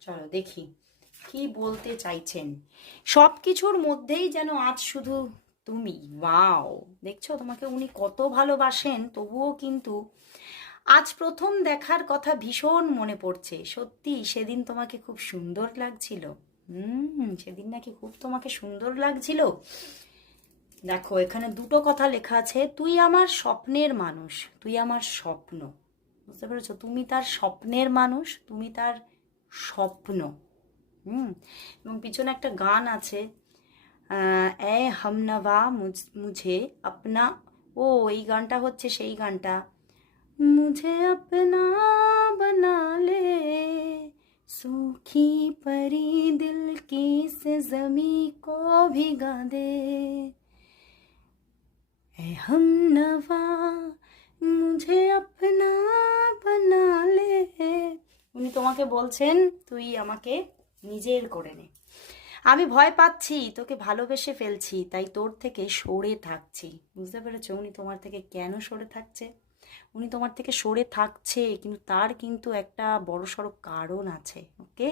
চলো দেখি কি বলতে চাইছেন। সব কিছুর মধ্যেই যেন আজ শুধু তুমি। ওয়াও, দেখছো তোমাকে উনি কত ভালোবাসেন, তবুও কিন্তু আজ প্রথম দেখার কথা ভীষণ মনে পড়ছে। সত্যি সেদিন তোমাকে খুব সুন্দর লাগছিল। সেদিন নাকি খুব তোমাকে সুন্দর লাগছিল। দেখো এখানে দুটো কথা লেখা আছে, তুই আমার স্বপ্নের মানুষ, তুই আমার স্বপ্ন। বুঝতে পেরেছো? তুমি তার স্বপ্নের মানুষ, তুমি তার স্বপ্ন। হুম। এবং পিছনে একটা গান আছে, এ হামনওয়া মুঝে আপনা। ও, এই গানটা হচ্ছে সেই গানটা, मुझे अपना बना ले, सूखी परी दिल की से जमी को भिगा दे, ए हम नवा मुझे अपना बना ले। উনি তোমাকে বলছেন তুই আমাকে নিজের করে নে। আমি ভয় পাচ্ছি, তোকে ভালোবেসে ফেলছি, তাই তোর থেকে সরে থাকছি। বুঝতে পেরেছো উনি তোমার থেকে কেন সরে থাকছে? উনি তোমার থেকে সরে থাকছে কিন্তু তার কিন্তু একটা বড়সড় কারণ আছে। ওকে।